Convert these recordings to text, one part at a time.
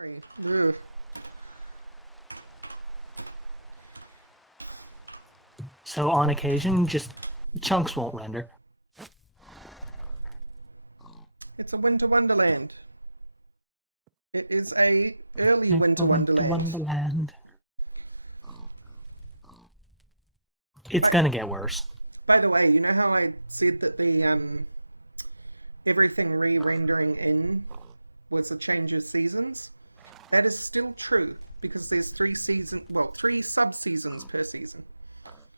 Sorry. Ugh. So on occasion, just chunks won't render. It's a winter wonderland. It is a early winter wonderland. Wonderland. It's But- gonna get worse. By the way, you know how I said that the everything re-rendering in was a change of seasons? That is still true because there's three sub-seasons per season.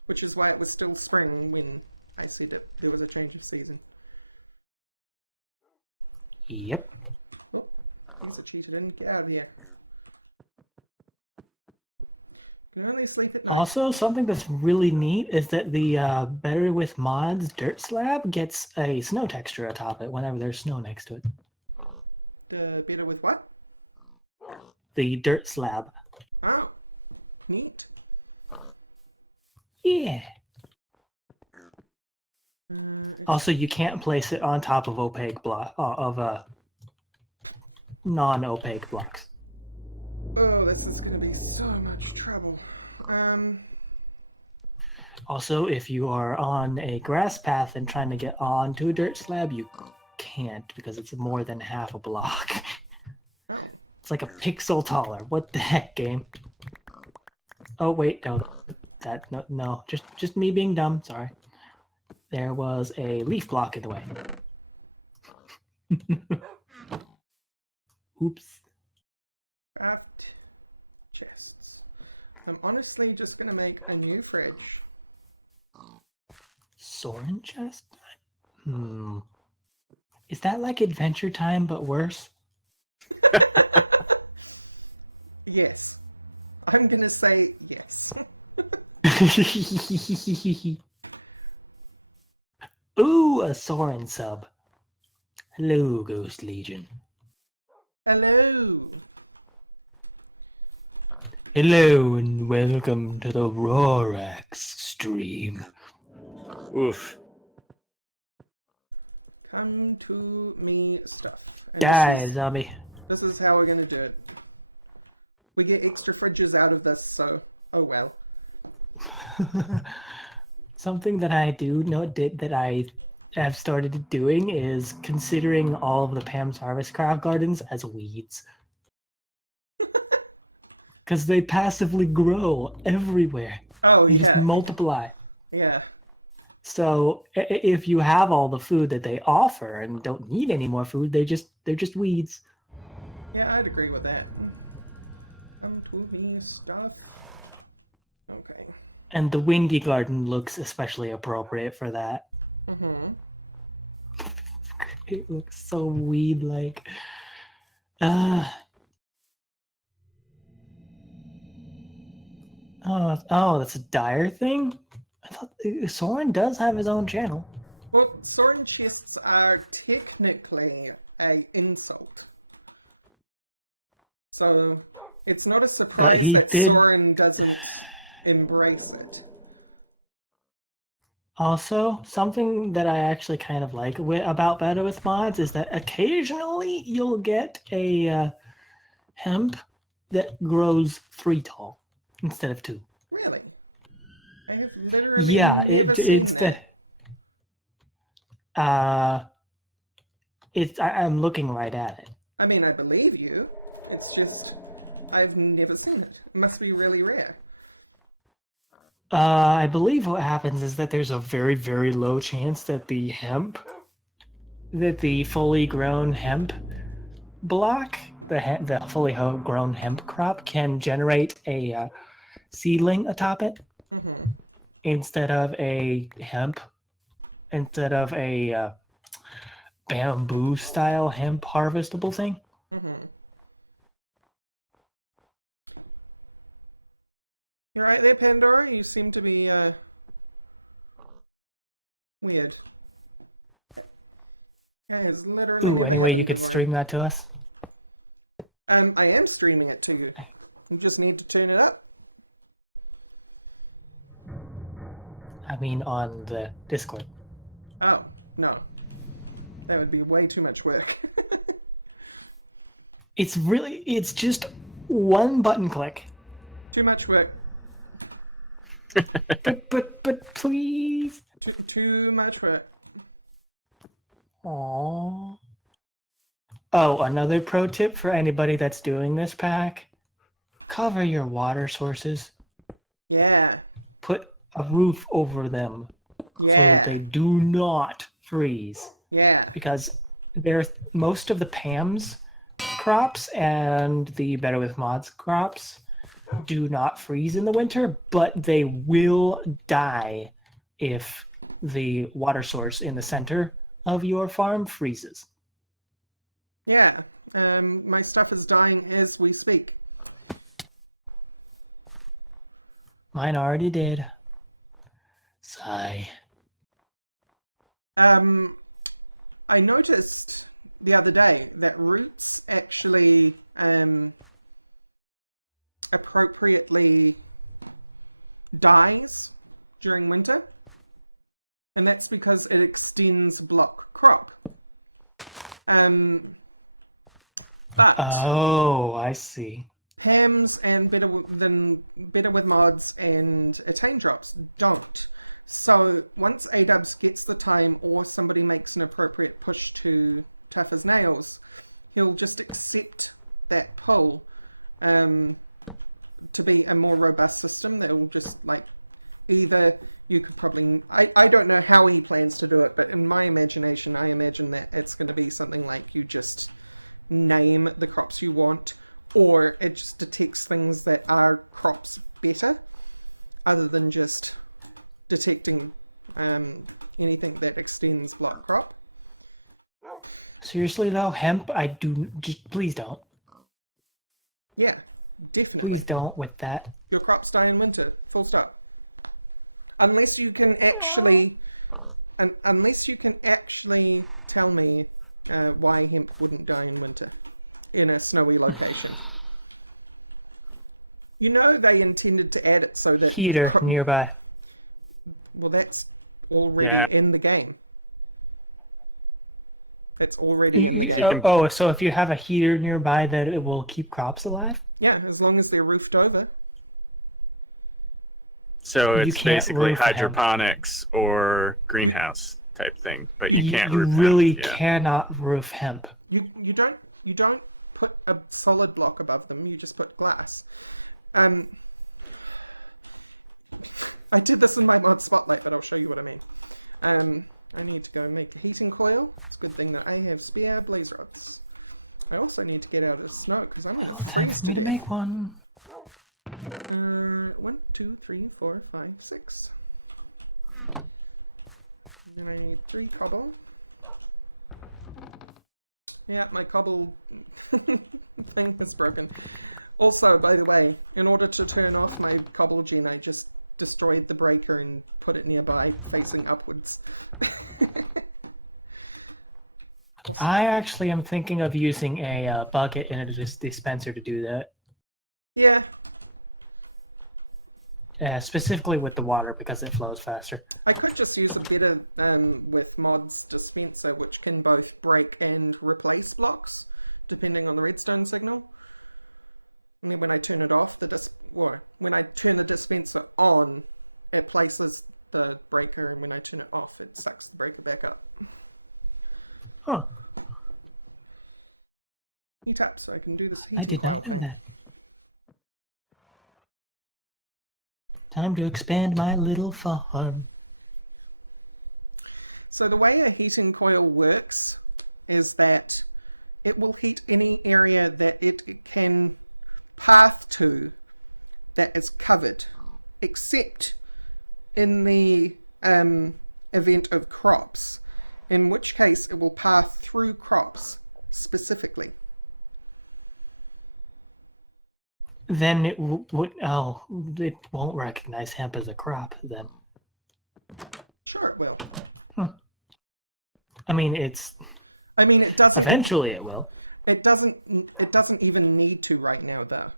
Which is why it was still spring when I said there was a change of season. Yep. Oh, these are cheated in. Get out of here. You can only sleep at night. Also, something that's really neat is that the Better with Mods dirt slab gets a snow texture atop it whenever there's snow next to it. The better with what? The dirt slab. Oh, neat. Yeah. It's... Also, you can't place it on top of opaque non-opaque blocks. Oh, this is gonna be so much trouble. Also, if you are on a grass path and trying to get onto a dirt slab, you can't because it's more than half a block. Oh. It's like a pixel taller. What the heck, game? Oh wait, no, no, just me being dumb. Sorry. There was a leaf block in the way. Oops. Craft chests. I'm honestly just gonna make a new fridge. Soren chest? Is that like Adventure Time but worse? Yes. I'm gonna say yes. Ooh, a Soren sub. Hello, Ghost Legion. Hello. Hello, and welcome to the Rorax stream. Oof. Come to me stuff. And Die, zombie. This is how we're gonna do it. We get extra fridges out of this, so oh well. Something that I that I have started doing is considering all of the Pam's Harvest Craft Gardens as weeds. Because they passively grow everywhere. Oh They yeah. just multiply. Yeah. So if you have all the food that they offer and don't need any more food, they're just weeds. Yeah, I'd agree with that. Come to me stuff. Okay. And the windy garden looks especially appropriate for that. Mm-hmm. It looks so weed-like. Oh, that's a dire thing? I thought Soren does have his own channel. Well, Soren chests are technically a insult. So it's not a surprise that Soren doesn't embrace it. Also, something that I actually kind of like about Better with Mods is that occasionally you'll get a hemp that grows 3 tall instead of 2. Really? I have literally never seen that. I'm looking right at it. I mean, I believe you. It's just, I've never seen it. It must be really rare. I believe what happens is that there's a very, very low chance that the fully grown hemp block, the fully grown hemp crop can generate a seedling atop it instead of a bamboo style hemp harvestable thing. You're right there, Pandora. You seem to be weird. Yeah, it's literally never happened Anyway, you could before. stream that to us. I am streaming it to you. You just need to turn it up. I mean, on the Discord. Oh, no. That would be way too much work. It's just one button click. Too much work. But please. Too much work. Aww. Oh, another pro tip for anybody that's doing this pack: cover your water sources. Yeah. Put a roof over them. Yeah. So that they do not freeze. Yeah. Because most of the Pam's crops and the Better with Mods crops do not freeze in the winter, but they will die if the water source in the center of your farm freezes. Yeah. My stuff is dying as we speak. Mine already did. Sigh. I noticed the other day that roots actually appropriately dies during winter, and that's because it extends block crop. But Oh, I see. Pam's and Better with Mods and Attain drops don't. So once A-Dubs gets the time, or somebody makes an appropriate push to Tough as Nails, he'll just accept that pull to be a more robust system that will just, like, either you could probably... I don't know how he plans to do it, but in my imagination, I imagine that it's going to be something like you just name the crops you want, or it just detects things that are crops better, other than just detecting anything that extends block crop. Seriously though, hemp, just please don't. Yeah, definitely. Please don't with that. Your crops die in winter, full stop. Unless you can actually tell me why hemp wouldn't die in winter in a snowy location. You know they intended to add it so that... Heater nearby. Well, that's already in the game. That's already in the game. Oh, so if you have a heater nearby, that it will keep crops alive? Yeah, as long as they're roofed over. So You it's can't basically roof hemp. hydroponics or greenhouse type thing, but you can't You roof really hemp. Yeah. cannot roof hemp. You don't put a solid block above them. You just put glass. I did this in my mod spotlight, but I'll show you what I mean. I need to go make a heating coil. It's a good thing that I have spare blaze rods. I also need to get out of the snow because I'm going to freeze to death. Make one. 1, 2, 3, 4, 5, 6. And then I need 3 cobble. Yeah, my cobble thing is broken. Also, by the way, in order to turn off my cobble gen, I just destroyed the breaker and put it nearby, facing upwards. I actually am thinking of using a bucket and a dispenser to do that. Yeah. Specifically with the water, because it flows faster. I could just use a Better with Mods dispenser, which can both break and replace blocks, depending on the redstone signal. And then when I turn it off, when I turn the dispenser on, it places the breaker, and when I turn it off, it sucks the breaker back up. Huh. Heat up so I can do this heating coil thing. That. Time to expand my little farm. So the way a heating coil works is that it will heat any area that it can path to that is covered, except in the event of crops, in which case it will path through crops specifically. Then it it won't recognize hemp as a crop then. Sure it will. I mean, it doesn't. Eventually it will. It doesn't even need to right now, though.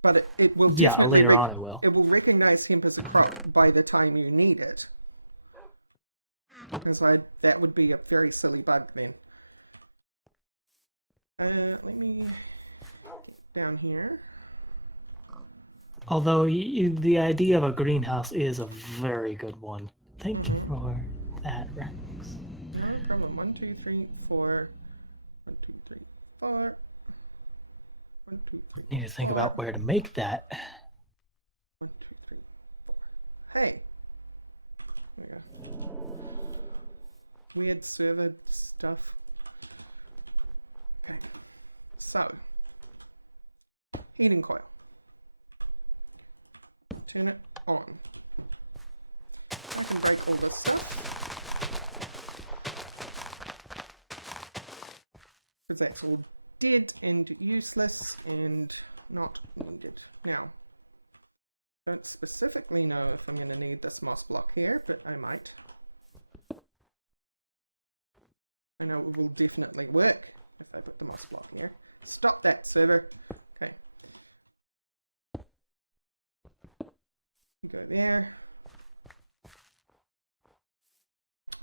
But it will definitely it will recognize hemp as a crop by the time you need it. Because that would be a very silly bug then. Let me get down here. Although the idea of a greenhouse is a very good one. Thank you for that, Rex. No problem. 1, 2, 3, 4. 1, 2, 3, 4. 1, 2, 3. Need to think 4. about where to make that. 1, 2, 3, 4. Hey. There we go. Weird server stuff. Okay. So. Heating coil. Turn it on. I can break all this stuff. Because that's all dead and useless and not needed. Now, don't specifically know if I'm going to need this moss block here, but I might. I know it will definitely work if I put the moss block here. Stop that, server. Okay. Go there.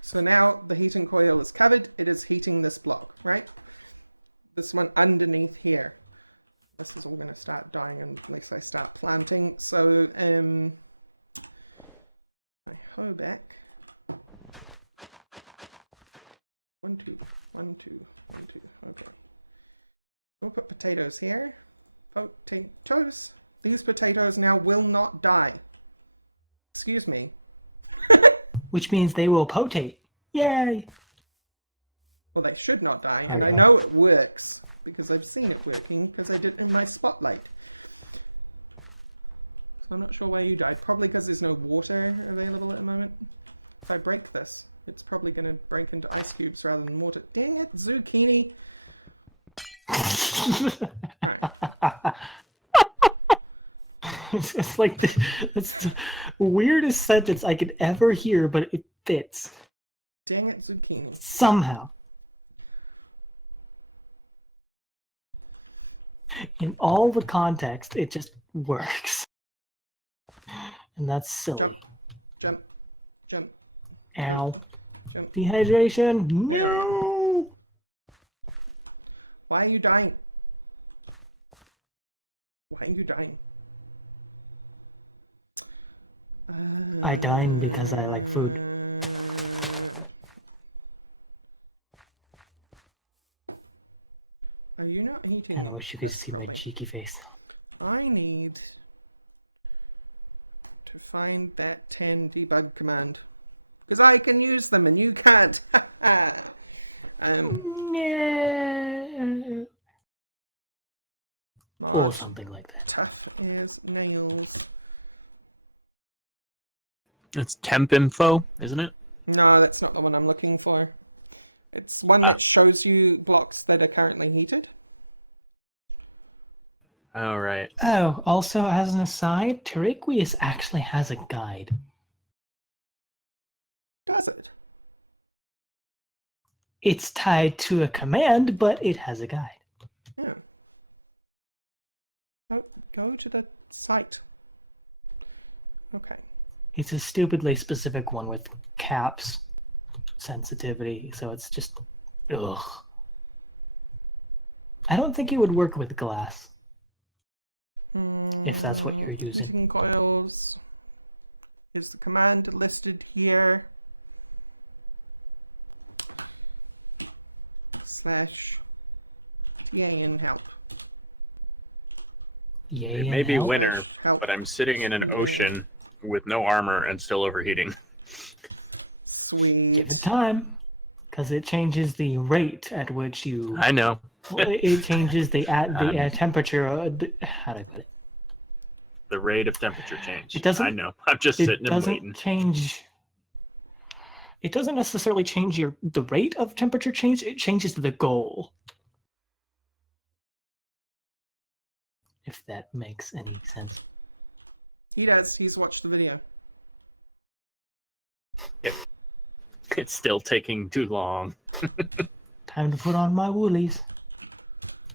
So now the heating coil is covered. It is heating this block, right? This one underneath here. This is all going to start dying unless I start planting. So my hoe back. 1, 2, 1, 2, 1, 2. Okay. We'll put potatoes here. Potatoes. These potatoes now will not die. Excuse me. Which means they will potate. Yay! Well, they should not die, and I know it works because I've seen it working because I did it in my spotlight. So I'm not sure why you died. Probably because there's no water available at the moment. If I break this, it's probably going to break into ice cubes rather than water. Dang it, zucchini! Alright. It's like that's the weirdest sentence I could ever hear, but it fits. Dang it, zucchini. Somehow. In all the context, it just works. And that's silly. Jump, jump, jump. Ow. Jump. Dehydration. There we No. Why are you dying? Why are you dying? I died because I like food. Are you not heating? I wish you could this see properly? my cheeky face. I need to find that 10 debug command because I can use them and you can't. Or Mod something like that. tough as nails. It's temp info, isn't it? No, that's not the one I'm looking for. It's one that shows you blocks that are currently heated. Oh, right. Oh, also as an aside, Terraqueous actually has a guide. Does it? It's tied to a command, but it has a guide. Yeah. Oh, go to the site. Okay. It's a stupidly specific one with caps sensitivity, so it's just ugh. I don't think it would work with glass. If that's what you're using. Heating coils. Is the command listed here? /TAN help. Yay, It may be help. winter, Help. but I'm sitting in an Yeah. ocean with no armor and still overheating. Give it Sweet. time, because it changes the rate at which you. I know. It changes the temperature. How do I put it? The rate of temperature change. It doesn't- I know. I'm just It sitting and doesn't waiting. change. It doesn't necessarily change the rate of temperature change. It changes the goal. If that makes any sense. He does. He's watched the video. It's still taking too long. Time to put on my woolies.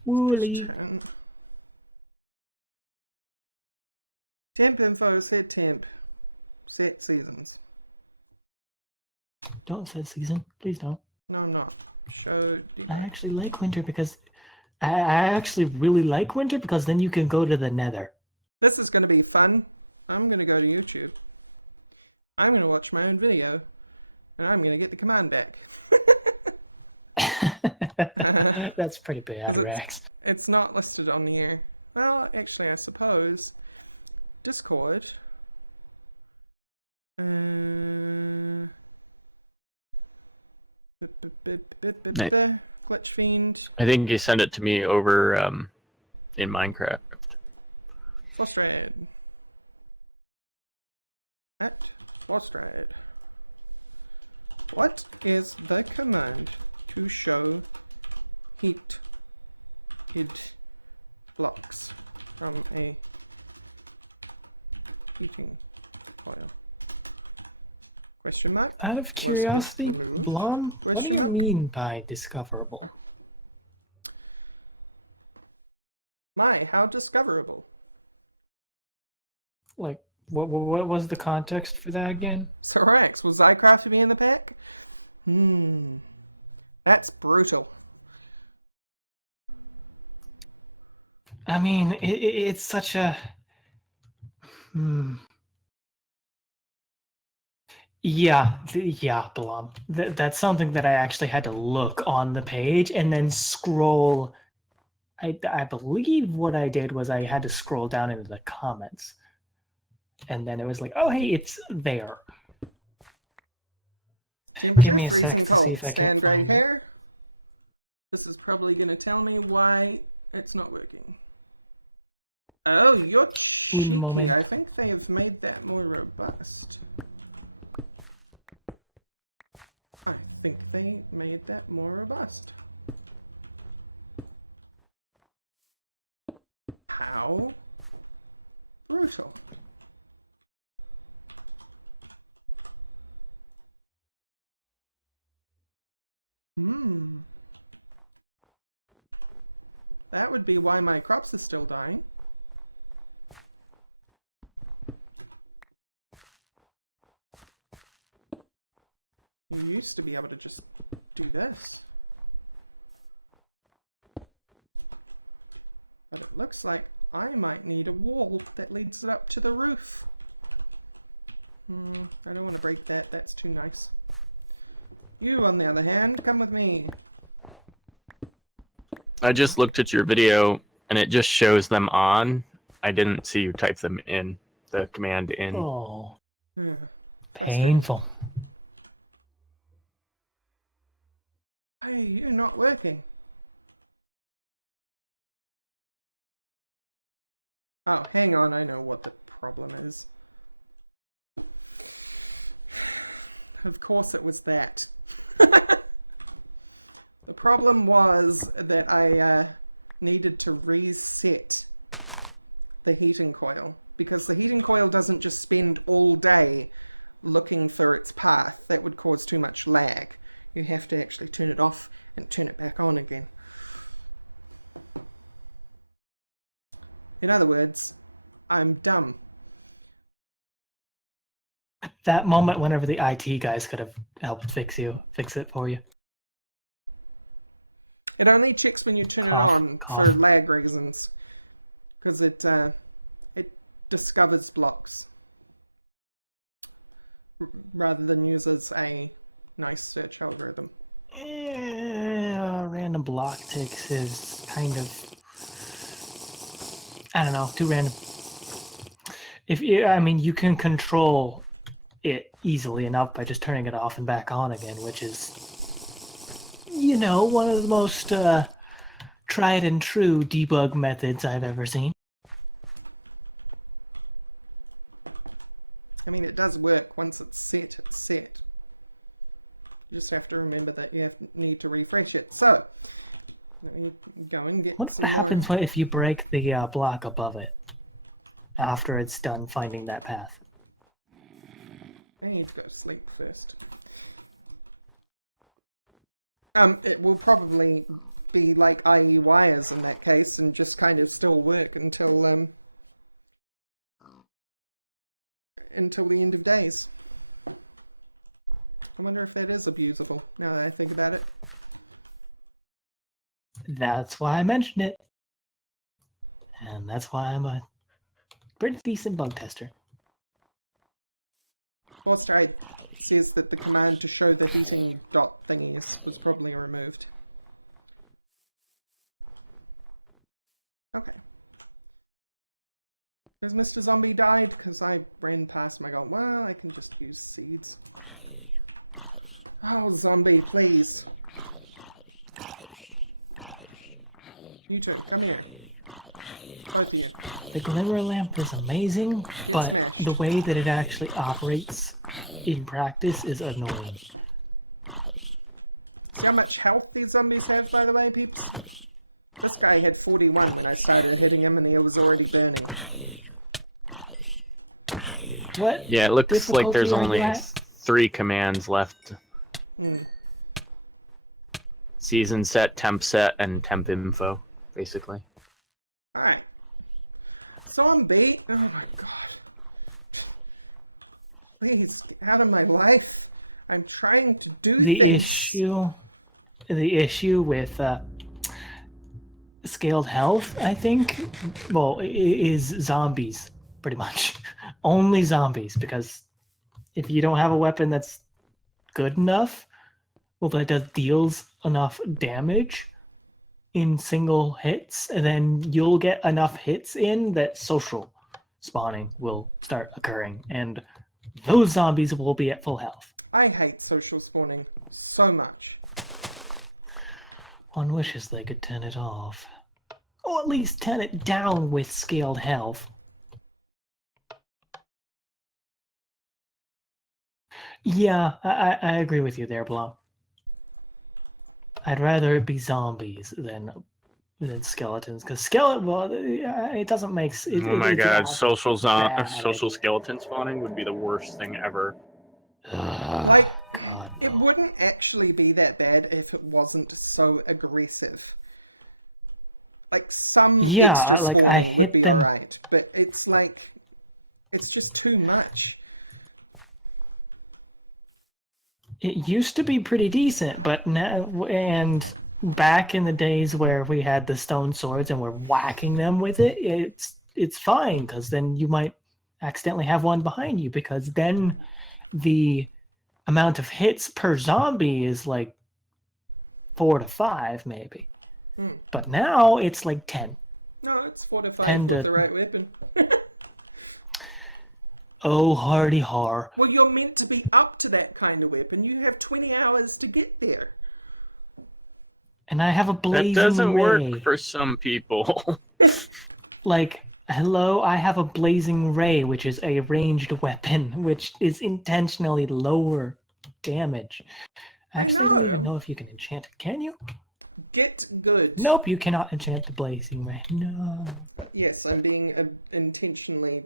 Woolly. 10. Temp info, set temp. Set seasons. Don't set season. Please don't. No, I'm not. Show I debug. actually like winter because I actually really like winter because then you can go to the nether. This is going to be fun. I'm going to go to YouTube. I'm going to watch my own video. And I'm going to get the command back. That's pretty bad, 'Cause Rax. it's not listed on here. Well, actually, I suppose. Discord. Glitch Fiend. I think you sent it to me over in Minecraft. Fostrad. At Fostrad. What is the command to show heat blocks from a heating coil? Question mark? Out of curiosity, removed? Blom, what do Question you mark? mean by discoverable? My, how discoverable. Like, what was the context for that again? So Rorax, will Zycraft be in the pack? That's brutal. I mean, it's such a... Yeah, Blom. That's something that I actually had to look on the page and then scroll. I believe what I did was I had to scroll down into the comments. And then it was like, oh, hey, it's there. Temperature, me a sec freezing to see cold. if I can Stand right find- here. This is probably going to tell me why it's not working. Oh, you're cheeky. moment. I think they have made that more robust. I think they made that more robust. How brutal. That would be why my crops are still dying. You used to be able to just do this. But it looks like I might need a wall that leads it up to the roof. I don't want to break that. That's too nice. You, on the other hand, come with me. I just looked at your video and it just shows them on. I didn't see you type them in, the command in. Oh, Yeah, frustrating. painful. Why are you not working? Oh, hang on, I know what the problem is. Of course it was that. The problem was that I needed to reset the heating coil, because the heating coil doesn't just spend all day looking for its path. That would cause too much lag. You have to actually turn it off and turn it back on again. In other words, I'm dumb. That moment whenever the IT guys could have helped fix it for you. It only checks when you turn it on for Cough. lag reasons, because it discovers blocks rather than uses a nice search algorithm. Random block ticks is kind of, I don't know, too random. I mean, you can control it easily enough by just turning it off and back on again, which is, one of the most tried and true debug methods I've ever seen. I mean, it does work. Once it's set, it's set. You just have to remember that you need to refresh it. So, let me go and get What some more. happens if you break the block above it after it's done finding that path? I need to go to sleep first. It will probably be like IE wires in that case, and just kind of still work until the end of days. I wonder if that is abusable, now that I think about it. That's why I mentioned it. And that's why I'm a pretty decent bug tester. Forstride says that the command to show the heating dot thingies was probably removed. Okay. Has Mr. Zombie died? Because I ran past him. I go, well, I can just use seeds. Oh, zombie, please. You two, come here. Both of you. The glimmer lamp is amazing, Get but smashed. the way that it actually operates in practice is annoying. See how much health these zombies have, by the way, peeps? This guy had 41 when I started hitting him, and he was already burning. What? Yeah, it looks like there's difficulty are only you at? 3 commands left. Hmm. Season set, temp set, and temp info, basically. Alright. Zombie! Oh my god. Please, get out of my life. I'm trying to do The things. issue with scaled health, I think, well, is zombies, pretty much. Only zombies, because if you don't have a weapon that's good enough, well, that deals enough damage in single hits, and then you'll get enough hits in that social spawning will start occurring, and those zombies will be at full health. I hate social spawning so much. One wishes they could turn it off. Or at least turn it down with scaled health. Yeah, I agree with you there, Blum. I'd rather it be zombies than skeletons, because well, it doesn't make it. Oh my it's god, not social bad social idea. skeleton spawning would be the worst thing ever. Like, God, it no. wouldn't actually be that bad if it wasn't so aggressive. Like, some Yeah, extra like, I spawning would hit be them- alright, but it's like, it's just too much. It used to be pretty decent, but now, and back in the days where we had the stone swords and we're whacking them with it, it's fine, because then you might accidentally have one behind you, because then the amount of hits per zombie is like 4 to 5 maybe. Hmm. But now it's like 10. No, it's 4 to 5 And, with the right weapon. Oh, hardy har. Well, you're meant to be up to that kind of weapon. You have 20 hours to get there. And I have a That blazing doesn't ray. work for some people. Like, hello, I have a blazing ray, which is a ranged weapon, which is intentionally lower damage. Actually, I don't know. even know if you can enchant it. Can you? Get good. Nope, you cannot enchant the blazing ray. No. Yes, I'm being intentionally...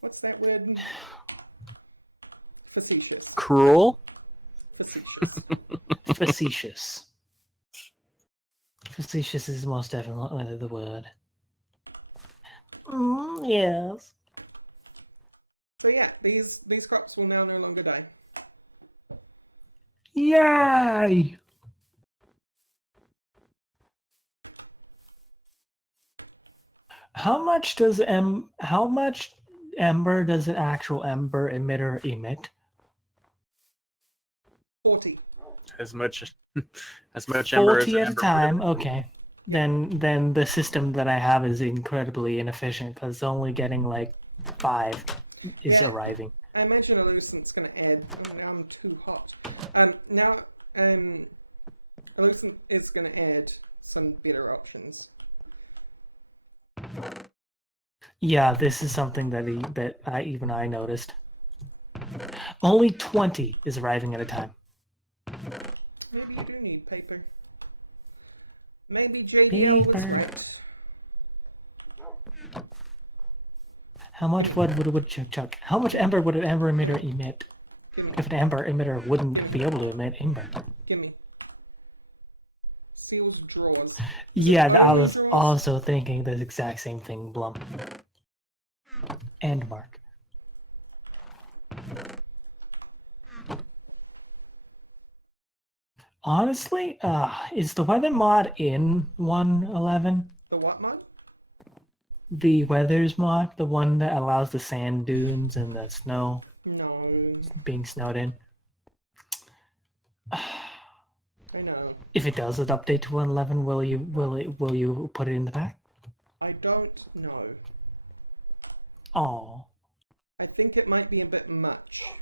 what's that word? Facetious. Cruel? Facetious. Facetious. Facetious is most definitely the word. Yes. So yeah, these crops will now no longer die. Yay! How much ember does an actual ember emitter emit? 40. As much ember as 40 at a ember time. would. Okay. Then the system that I have is incredibly inefficient, because only getting like 5 is Yeah. arriving. I imagine Illucent's going to add... Oh, now I'm too hot. Now, Illucent is going to add some better options. Yeah, this is something that I noticed. Only 20 is arriving at a time. Maybe you do need paper. Maybe JDL was Paper. right. How much Gimme. wood would a woodchuck? How much ember would an ember emitter emit? Gimme. If an ember emitter wouldn't Gimme. be able to emit ember. Gimme. Seals drawers. Is it Yeah, I only was drawers? also thinking the exact same thing, Blum. And Mark. Honestly, is the weather mod in 1.11? The what mod? The weathers mod, the one that allows the sand dunes and the snow No, being snowed in. I know. If it does update to 1.11, will you put it in the pack? I don't know. Oh, I think it might be a bit much.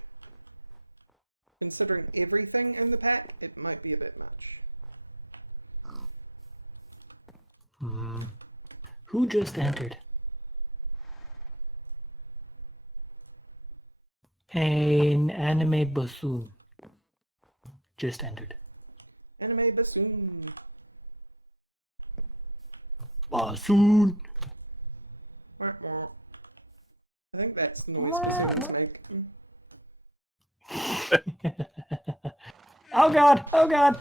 Considering everything in the pack, it might be a bit much. who just entered? An anime bassoon just entered. Anime bassoon. Bassoon. Wah, wah. I think that's the noise bassoons make. Oh god! Oh god!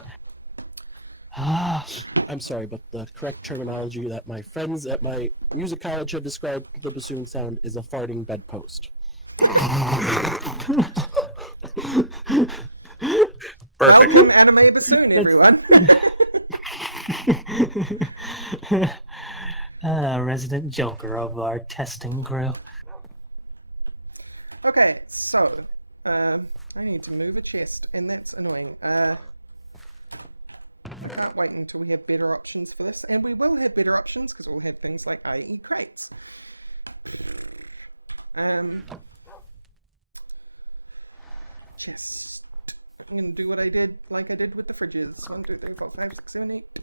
I'm sorry, but the correct terminology that my friends at my music college have described the bassoon sound is a farting bedpost. Welcome, Anime Bassoon, everyone. Resident Joker of our testing crew. Okay, so I need to move a chest, and that's annoying. I can't wait until we have better options for this, and we will have better options because we'll have things like IE crates. Chest. I'm gonna do what I did, like I did with the fridges. 1, 2, 3, 4, 5, 6, 7, 8.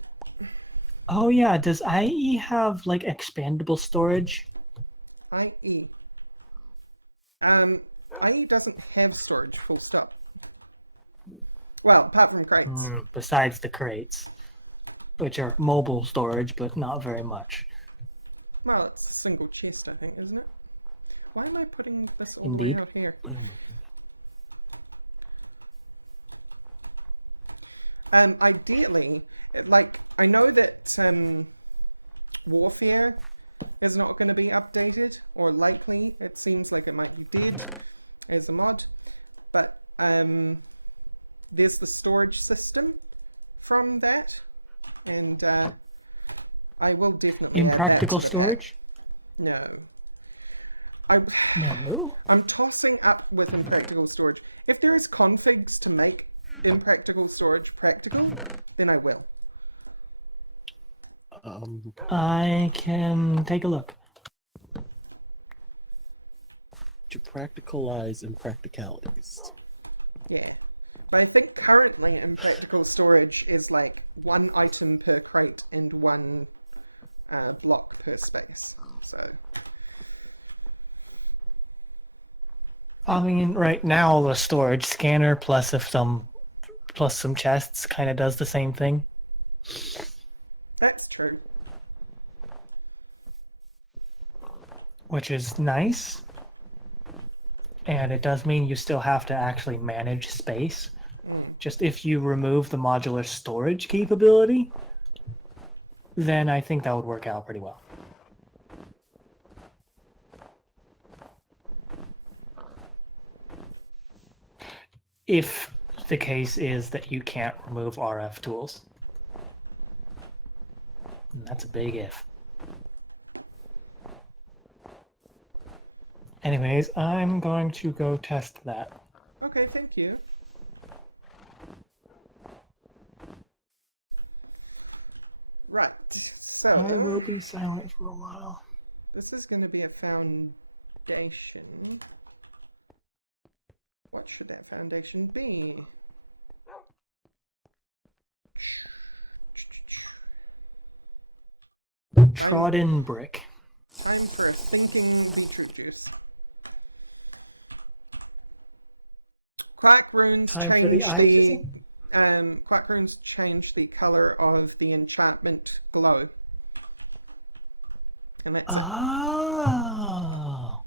Oh yeah, does IE have like expandable storage? IE. IE doesn't have storage, full stop. Well, apart from crates. Besides the crates, which are mobile storage, but not very much. Well, it's a single chest, I think, isn't it? Why am I putting this all the way Indeed. out here? Ideally, like, I know that Warfare is not going to be updated, or likely. It seems like it might be dead as a mod. But there's the storage system from that, and I will definitely add that to the pack. No. No. I'm tossing up with impractical storage. If there is configs to make impractical storage practical, then I will. I can take a look. To practicalize impracticalities. Yeah. But I think currently impractical storage is like 1 item per crate and 1 block per space. So. I mean, right now the storage scanner plus some chests kind of does the same thing. That's true. Which is nice. And it does mean you still have to actually manage space. Just if you remove the modular storage capability, then I think that would work out pretty well. If the case is that you can't remove RF tools. And that's a big if. Anyways, I'm going to go test that. Okay, thank you. Right, I will so be silent for a while. this is going to be a foundation. What should that foundation be? Trodden brick. Time for a thinking beetroot juice. Quack runes change the Quack runes change the color of the enchantment glow. And that's it. Oh.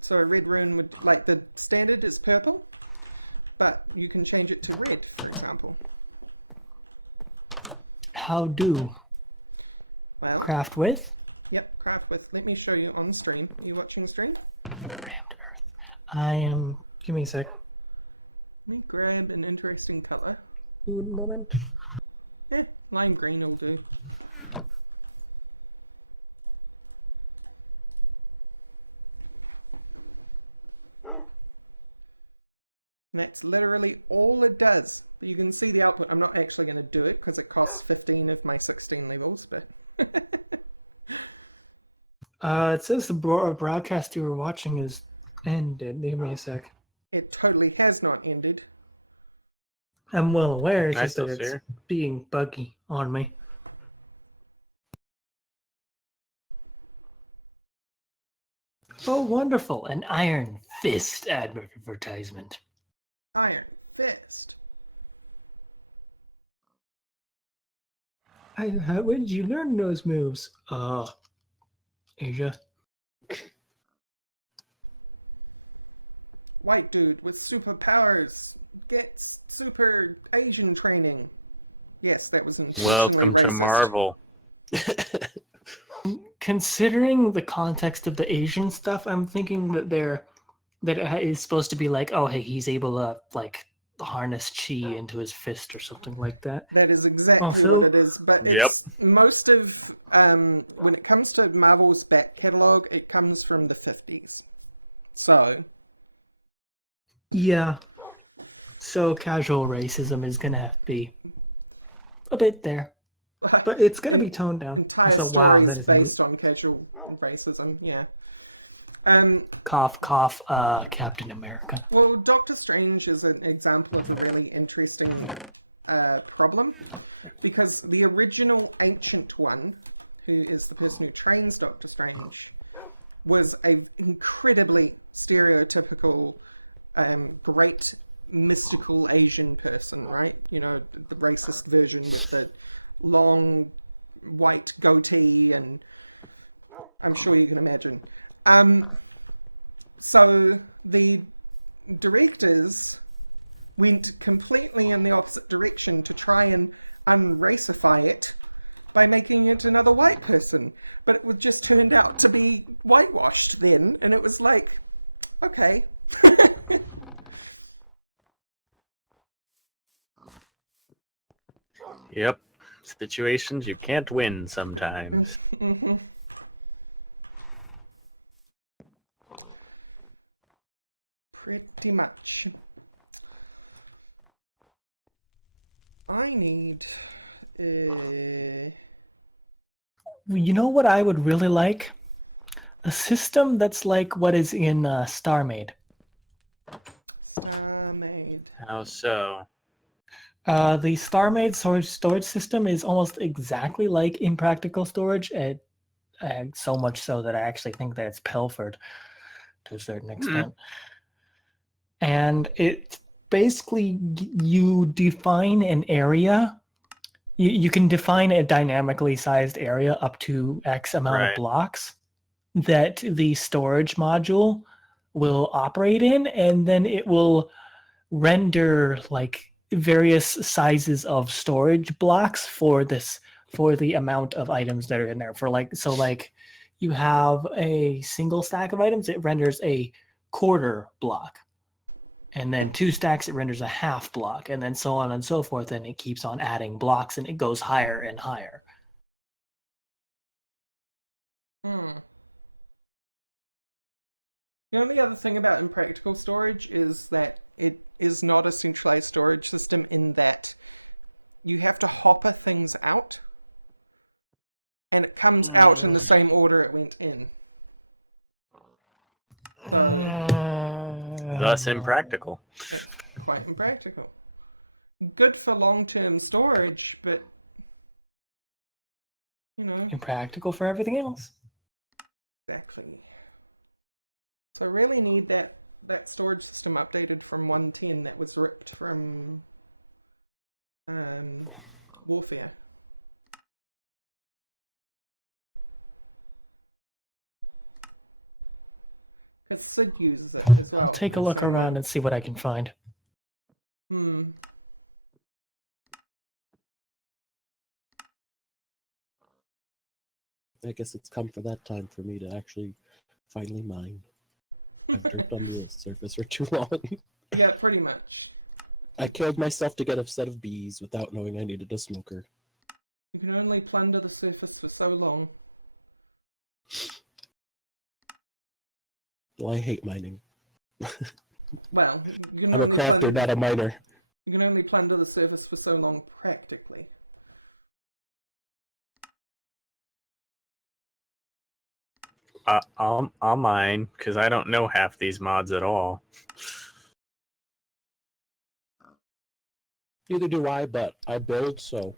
So a red rune would, like, the standard is purple, but you can change it to red, for example. How do? Well, Craft with? yep, craft with. Let me show you on stream. Are you watching stream? Rammed earth. I am. Give me a sec. Let me grab an interesting color. Un moment. Lime green will do. And that's literally all it does. But you can see the output. I'm not actually going to do it because it costs 15 of my 16 levels, but... It says the broadcast you were watching is ended. Give me a sec. It totally has not ended. I'm well aware, it's I just that still see it's her. being buggy on me. Oh, wonderful. An Iron Fist advertisement. Iron Fist. How did you learn those moves? Asia. White dude with superpowers gets super Asian training. Yes, that was intentionally Welcome to racist. Marvel. Considering the context of the Asian stuff, I'm thinking that it is supposed to be like, oh, hey, he's able to like harness chi into his fist or something like that. That is exactly Also- what it is, but it's most of when it comes to Marvel's back catalog, it comes from the 50s. So Yeah. So casual racism is gonna have to be a bit there, but it's gonna be toned down. entire So, wow, stories that is based on casual racism. Yeah. cough cough. Captain America. Well, Doctor Strange is an example of a really interesting problem, because the original Ancient One, who is the person who trains Doctor Strange, was a incredibly stereotypical, great mystical Asian person, right? You know, the racist version with the long white goatee, and I'm sure you can imagine. So the directors went completely in the opposite direction to try and unracify it by making it another white person. But it would just turned out to be whitewashed then, and it was like, okay. Yep. Situations you can't win sometimes. Mm-hmm. Pretty much. I need... You know what I would really like? A system that's like what is in StarMade. StarMade. How so? The StarMade storage system is almost exactly like Impractical Storage, and so much so that I actually think that it's pilfered to a certain extent. And it basically, you define an area. You can define a dynamically sized area up to X amount of Right. blocks that the storage module will operate in, and then it will render like various sizes of storage blocks for the amount of items that are in there. Like you have a single stack of items, it renders a quarter block. And then 2 stacks, it renders a half block, and then so on and so forth, and it keeps on adding blocks, and it goes higher and higher. The only other thing about Impractical Storage is that it is not a centralized storage system, in that you have to hopper things out, and it comes out in the same order it went in. So Thus impractical. it's quite impractical. Good for long-term storage, but you know, Impractical for everything else. exactly. So I really need that storage system updated from 1.10 that was ripped from Warfare. Because Sid uses it as well. I'll take a look Same around one. and see what I can find. I guess it's come for that time for me to actually finally mine. I've dipped under the surface for too long. Yeah, pretty much. I killed myself to get a set of bees without knowing I needed a smoker. You can only plunder the surface for so long. Well, I hate mining. Well, you can I'm a only crafter, plunder. not a miner. You can only plunder the surface for so long, practically. I'll mine because I don't know half these mods at all. Neither do I, but I build, so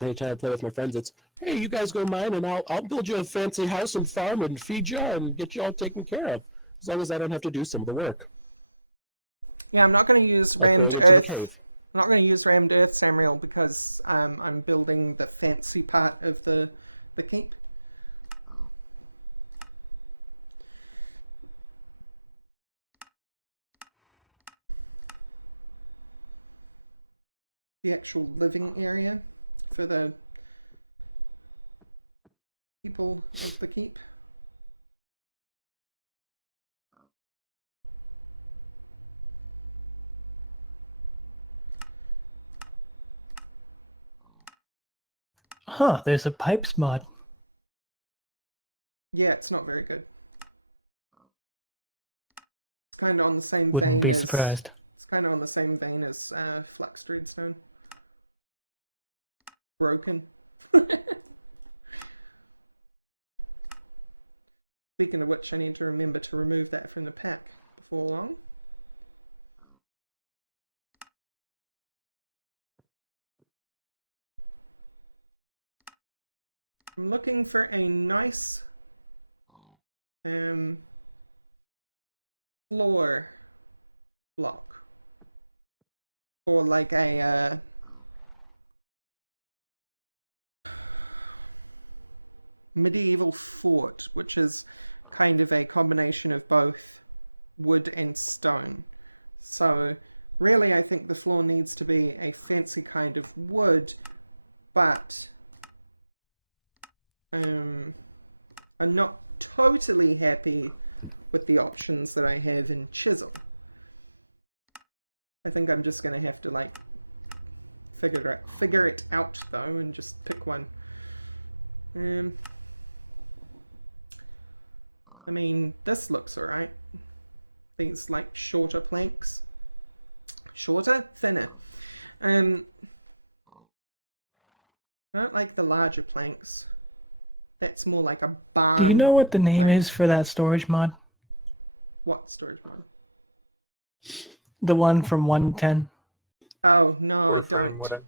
anytime I play with my friends, it's, hey, you guys go mine, and I'll build you a fancy house and farm and feed you and get you all taken care of, as long as I don't have to do some of the work. Yeah, I'm not going to use Like rammed going into the earth. cave. I'm not going to use rammed earth, Samuel, because I'm building the fancy part of the keep. The actual living area for the people of the keep. Huh, there's a pipes mod. Yeah, it's not very good. It's kind of on the same Wouldn't vein be as surprised. it's kind of on the same vein as Flux Dreadstone. Broken. Speaking of which, I need to remember to remove that from the pack before long. I'm looking for a nice floor block or like a medieval fort, which is kind of a combination of both wood and stone. So really I think the floor needs to be a fancy kind of wood, but I'm not totally happy with the options that I have in chisel. I think I'm just gonna have to like figure it out though and just pick one. I mean, this looks alright. These like shorter planks. Shorter? Thinner. I don't like the larger planks. That's more like a barn. Do you know what the name plank. is for that storage mod? What storage mod? The one from 110? Oh, no, I Warframe don't. wooden.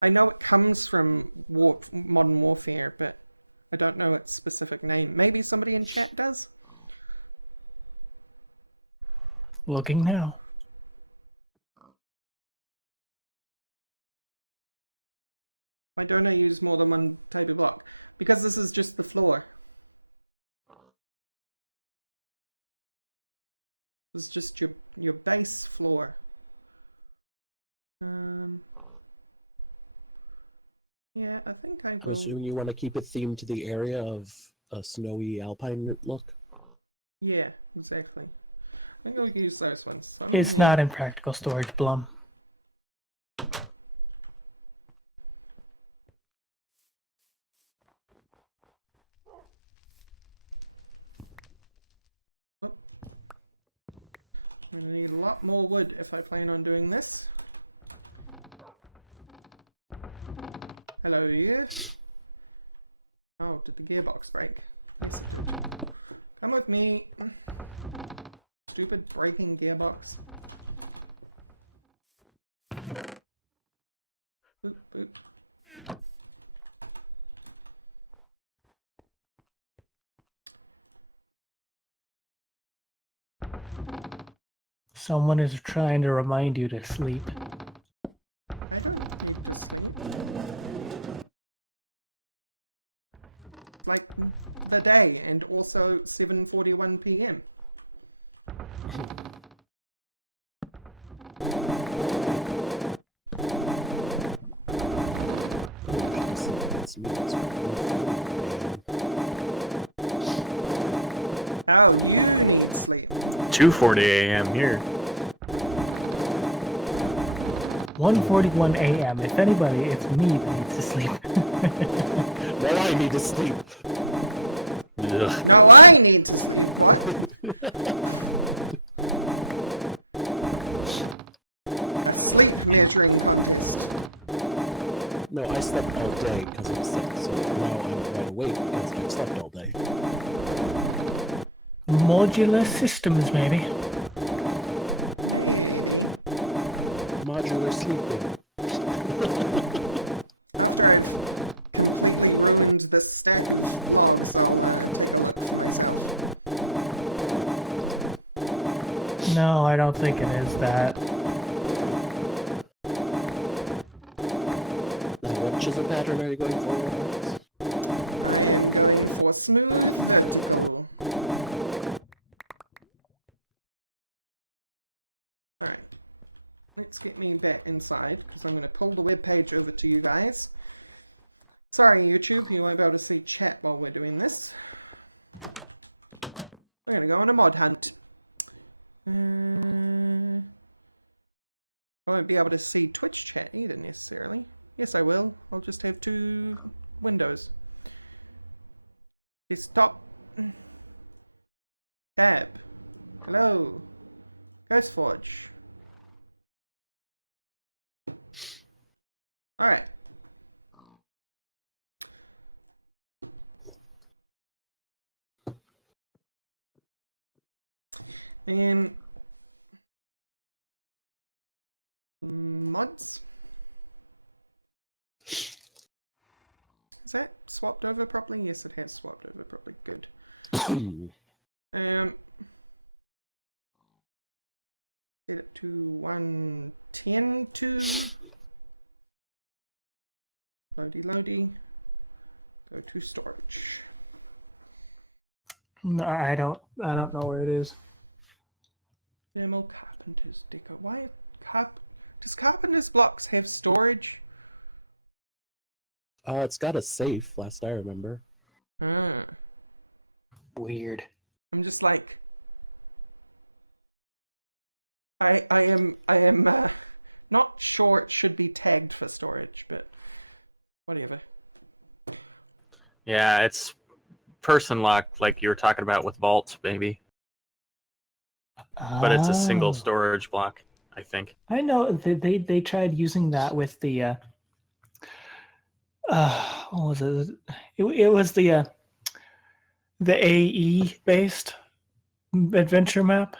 I know it comes from Modern Warfare, but I don't know its specific name. Maybe somebody in chat does? Looking now. Why don't I use more than one type of block? Because this is just the floor. This is just your base floor. Yeah, I think I I'm will. assuming you want to keep it themed to the area of a snowy alpine look. Yeah, exactly. I think I'll use those ones. So I'm It's gonna not in practical storage, Blum. I'm gonna need a lot more wood if I plan on doing this. Hello, you. Oh, did the gearbox break? Yes, it did. Come with me. Stupid breaking gearbox. Boop, boop. Someone is trying to remind you to sleep. I don't need to sleep. It's like the day and also 7:41 p.m. Oh, you need sleep. 2:40 a.m. here. 1:41 a.m. If anybody, it's me that needs to sleep. Well, I need to sleep. Ugh. No, I need to sleep. What? A sleep measuring contest. No, I slept all day because I'm sick, so now I'm wide awake because I've slept all day. Modular systems, maybe. Maybe. Modular sleeping. After I've completely ruined this stack of logs, I'll take a look for myself. No, I don't think it is that. Now, what chisel pattern are you going for, Rorax? I am going for smooth vertical. Alright. Let's get me back inside, because I'm going to pull the web page over to you guys. Sorry, YouTube, you won't be able to see chat while we're doing this. We're going to go on a mod hunt. I won't be able to see Twitch chat either, necessarily. Yes, I will. I'll just have 2 windows. Desktop. Tab. Hello. Ghostforge. Alright. And mods. Is that swapped over properly? Yes, it has swapped over properly. Good. Set it to 110 to loady. Go to storage. No, I don't know where it is. Thermal carpenter's deco. Why does carpenter's blocks have storage? It's got a safe, last I remember. Ah. Weird. I'm just like I am not sure it should be tagged for storage, but whatever. Yeah, it's person locked, like you were talking about with vaults, maybe. But it's a single Oh. storage block, I think. I know they tried using that with the what was it? It was the AE based adventure map.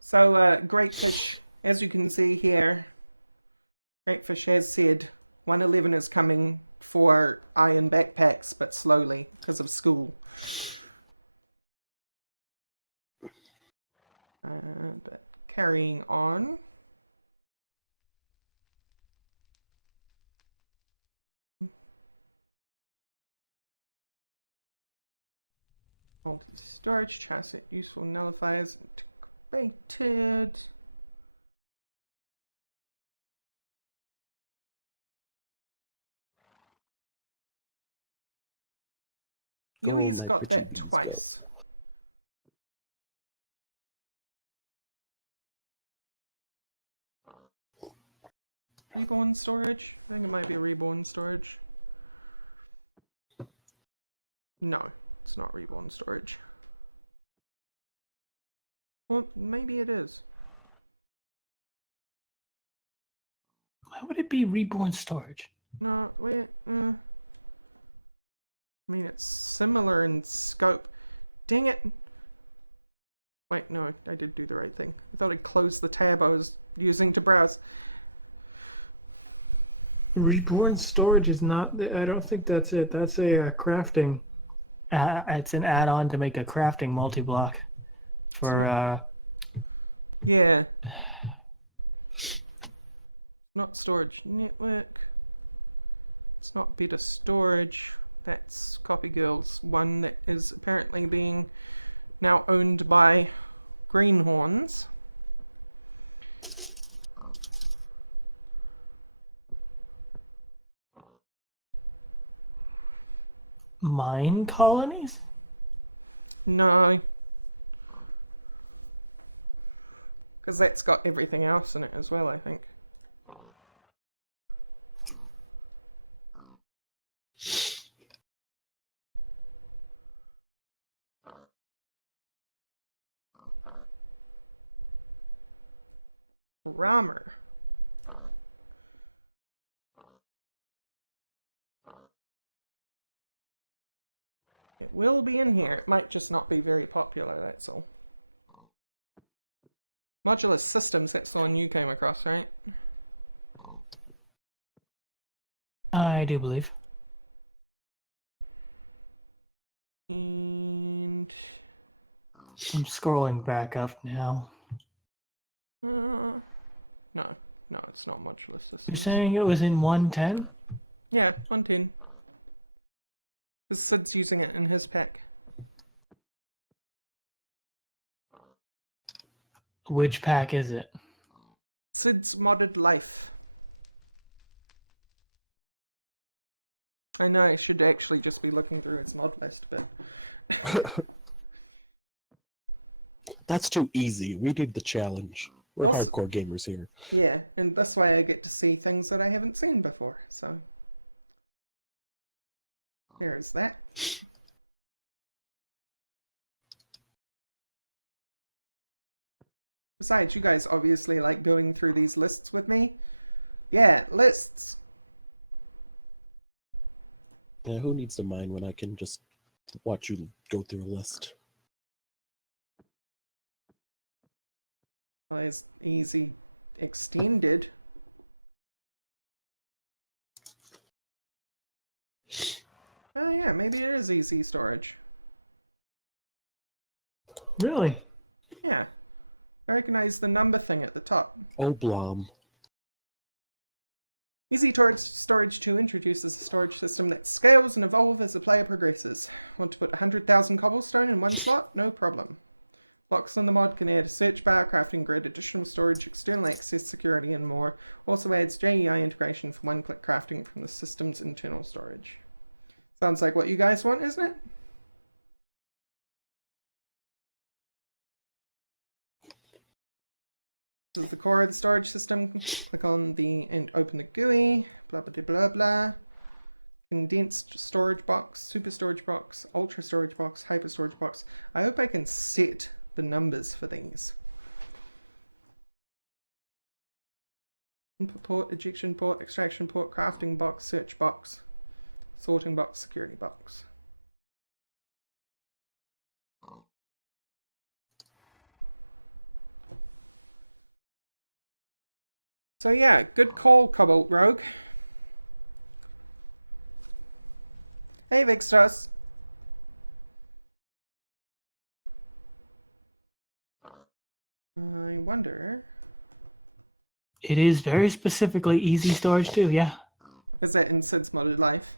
So Greatfish, as you can see here, Greatfish has said 111 is coming for iron backpacks, but slowly because of school. But carrying on. Multi-storage chassis, useful nullifiers integrated. Yui's got that twice. Reborn storage? I think it might be reborn storage. No, it's not reborn storage. Well, maybe it is. Why would it be reborn storage? No, wait, I mean, it's similar in scope. Dang it! Wait, no, I did do the right thing. I thought I'd closed the tab I was using to browse. Reborn storage is not. I don't think that's it. That's a crafting. It's an add-on to make a crafting multi-block for. Yeah. Not storage network. It's not better storage. That's Copygirl's one that is apparently being now owned by Greenhorns. Mine colonies? No. Because that's got everything else in it as well, I think. Rammer. It will be in here. It might just not be very popular, that's all. Modular systems, that's the one you came across, right? I do believe. And I'm scrolling back up now. no, it's not modular systems. You're saying it was in 110? Yeah, 110. Because Sid's using it in his pack. Which pack is it? Sid's Modded Life. I know I should actually just be looking through his mod list, but That's too easy. We need the challenge. We're Also- hardcore gamers here. yeah, and this way I get to see things that I haven't seen before, so there's that. Besides, you guys obviously like going through these lists with me. Yeah, lists. Yeah, who needs to mind when I can just watch you go through a list? Well, it's easy extended. Oh yeah, maybe it is easy storage. Really? Yeah. I recognize the number thing at the top. Oh, Blom. Easy Storage 2 introduces a storage system that scales and evolves as the player progresses. Want to put 100,000 cobblestone in one slot? No problem. Blocks in the mod can add a search bar, crafting grid, additional storage, external access, security, and more. Also adds JEI integration for one-click crafting from the system's internal storage. Sounds like what you guys want, isn't it? This is the core of the storage system. Click on the and open the GUI. Blah blah blah blah. Condensed storage box, super storage box, ultra storage box, hyper storage box. I hope I can set the numbers for these. Input port, ejection port, extraction port, crafting box, search box, sorting box, security box. So yeah, good call, Cobalt Rogue. Hey, Vixtras. I wonder... It is very specifically easy storage too, yeah. Is that in Sid's Modded Life?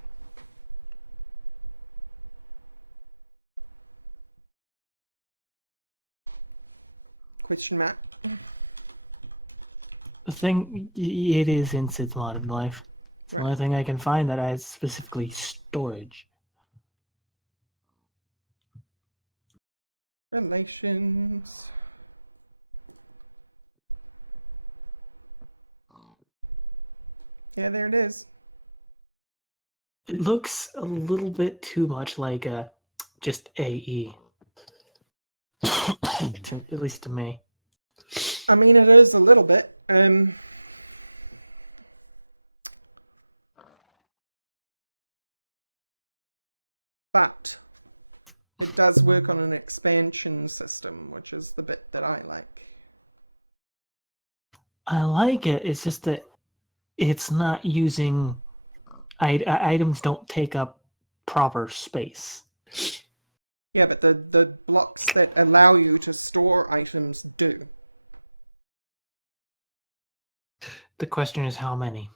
Question mark. The thing, it is in Sid's Modded Life. It's the Right. only thing I can find that has specifically storage. Relations. Yeah, there it is. It looks a little bit too much like just AE. At least to me. I mean, it is a little bit. But it does work on an expansion system, which is the bit that I like. I like it. It's just that it's not using items don't take up proper space. Yeah, but the blocks that allow you to store items do. The question is how many.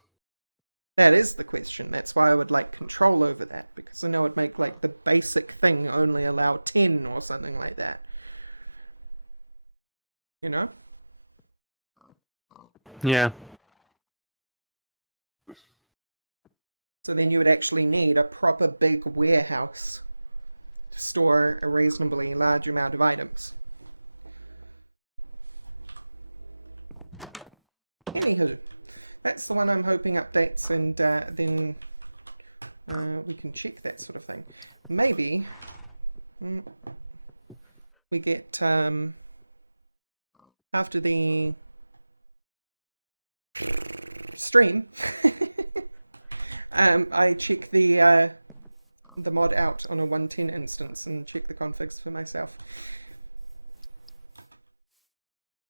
That is the question. That's why I would like control over that, because I know it'd make like the basic thing only allow 10 or something like that. You know? Yeah. So then you would actually need a proper big warehouse to store a reasonably large amount of items. Anywho, that's the one I'm hoping updates, and then we can check that sort of thing. Maybe we get after the stream, I check the mod out on a 110 instance and check the configs for myself.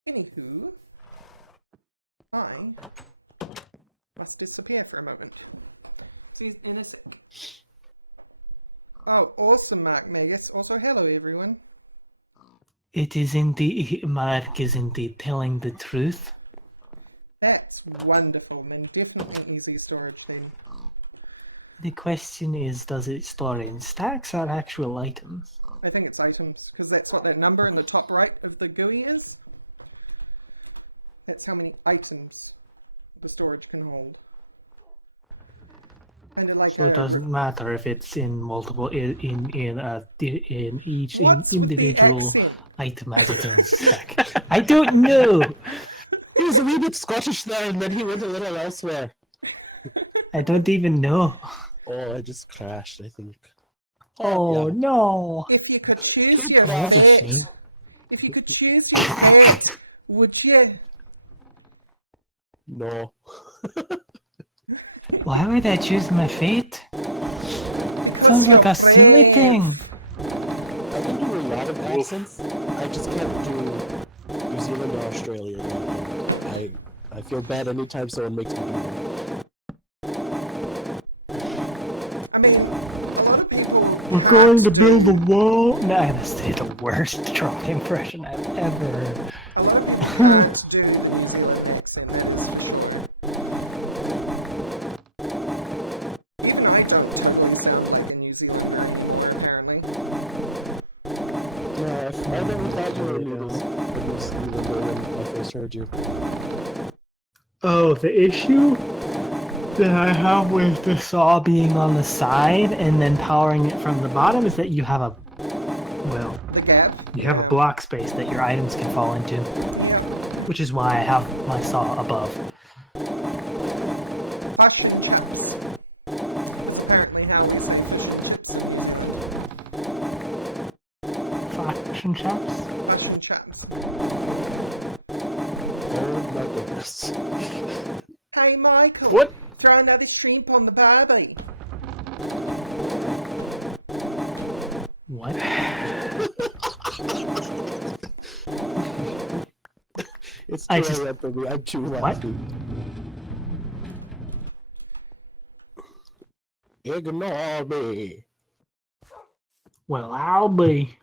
Anywho, I must disappear for a moment. See you in a sec. Oh, awesome, Mark Magus. Also, hello, everyone. It is indeed, Mark is indeed telling the truth. That's wonderful. Then definitely easy storage then. The question is, does it store in stacks or actual items? I think it's items, because that's what that number in the top right of the GUI is. That's how many items the storage can hold. Kind of like So it a... doesn't matter if it's in multiple in each. What's with the individual accent? Item as its own stack. I don't know. He was a wee bit Scottish there, and then he went a little elsewhere. I don't even know. Oh, I just crashed, I think. Oh yeah. no! If you could choose your fate, would you? No. Why would I choose my fate? Because Sounds you're like a silly thing. brave. I can do a lot of accents. I just can't do New Zealand or Australia. I feel bad anytime someone makes me do that. I mean, a lot of people We're going can't to build a do. wall. No, that's the worst Trump impression I've ever heard. A lot of people can't do the New Zealand accent. That is for sure. Even I don't totally sound like a New Zealander anymore, apparently. No, I never thought you were a New Zealander when I first heard you. Oh, the issue that I have with the saw being on the side and then powering it from the bottom is that you have a, well, The gap. you have a block space that your items can fall into, Yep. which is why I have my saw above. Fish and chips. Is apparently how we say fish and chips in New Zealand. Faction chaps? Fish and chips. Oh my goodness. Hey, Michael. What? Throw another shrimp on the barbie. What? It's I too just- early for me. I'm too What? laughing. Ignore me. Well, I'll be.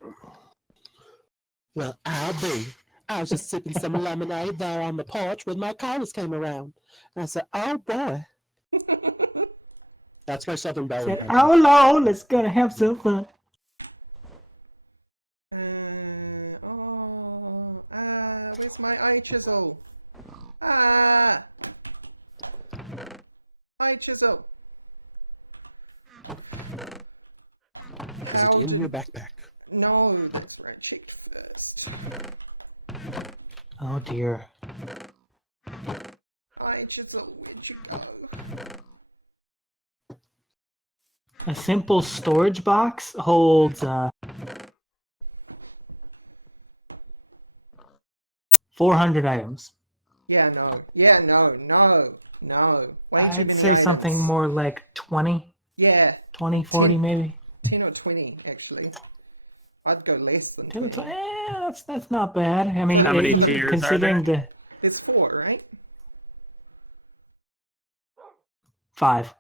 Well, I'll be. I was just sipping some lemonade there on the porch when my callers came around. And I said, oh boy. That's my Southern Belle Said, impression. oh no, let's go have some fun. Where's my eye chisel? Eye chisel. How Is it in your did... backpack? No, that's where I checked first. Oh dear. Eye chisel, where'd you go? A simple storage box holds 400 items. Yeah, no. Yeah, no. Way too I'd many say items. something more like 20, Yeah, 20, 40 10. maybe. 10 or 20, actually. I'd go less than 20. That's not bad. I mean, How many for the- tiers are considering the There's 4, right? 5.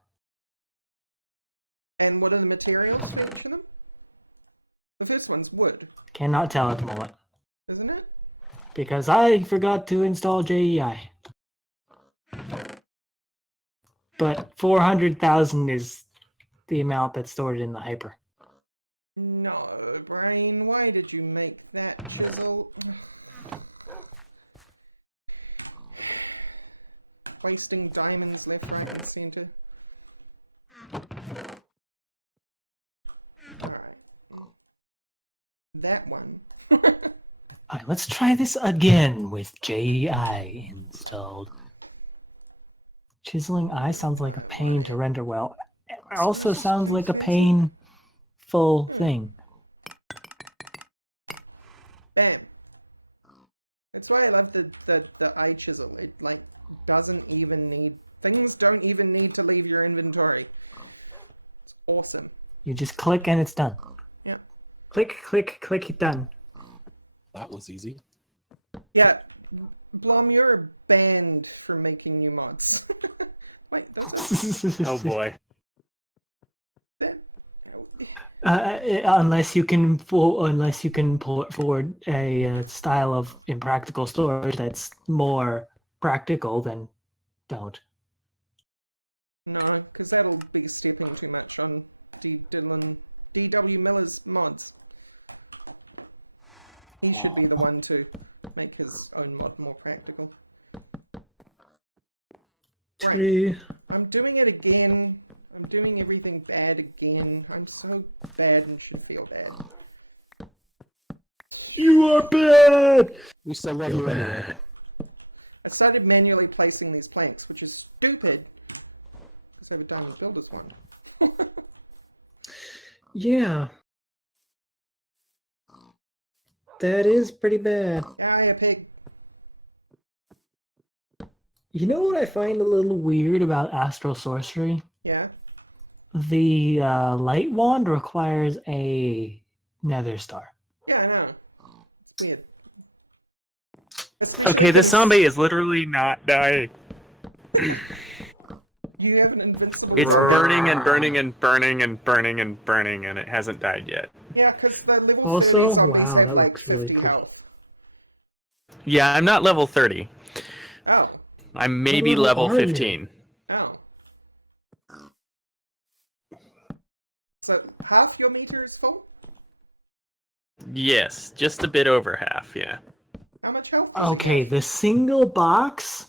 And what are the materials for each of them? The first one's wood, Cannot tell at the moment isn't it? because I forgot to install JEI. But 400,000 is the amount that's stored in the hyper. No, Brain, why did you make that chisel? Wasting diamonds left, right, and center. Alright. That one. Alright, let's try this again with JEI installed. Chiseling eye sounds like a I pain want to it. render well. It also Express sounds like a fancy. painful Hmm. thing. Bam. That's why I love the eye chisel. It like doesn't even need things don't even need to leave your inventory. It's awesome. You just click and it's done. Yeah. Click, click, click, done. That was easy. Yeah. Blom, you're banned from making new mods. Wait, does it? Oh boy. That, Unless you can port forward a style of impractical storage that's more practical, then don't. no, because that'll be stepping too much on DW Miller's mods. He should be the one to make his own mod more practical. Right. True. I'm doing it again. I'm doing everything bad again. I'm so bad and should feel bad. You are bad. We still love you anyway. I started manually placing these planks, which is stupid because I have a diamond builder's wand. Yeah. That is pretty bad. Yeah, pig. You know what I find a little weird about astral sorcery? Yeah. The light wand requires a nether star. Yeah, I know. It's weird. Especially Okay, the 'cause zombie is literally not dying. you have an invincible It's zombie. burning and burning and burning and burning and burning, and it hasn't died yet. Yeah, because the level Also, 30 zombies wow, have that like looks really 50 cool. health. Yeah, I'm not level 30. Oh. I'm maybe level level are you? 15. Oh. So half your meter is full? Yes, just a bit over half, yeah. How much health does Okay, he have? the single box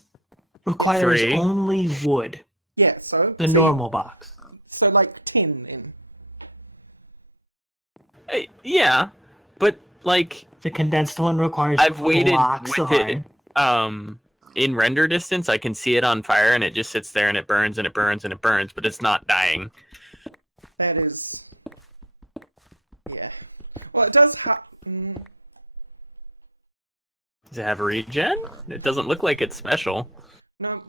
requires 3. only wood. Yeah, so The see, normal box. So like 10 then. Yeah, but like The condensed one requires I've waited blocks of with iron. it. In render distance, I can see it on fire, and it just sits there, and it burns, and it burns, and it burns, but it's not dying. That is... Yeah. Well, it does Does it have regen? It doesn't look like it's special. No,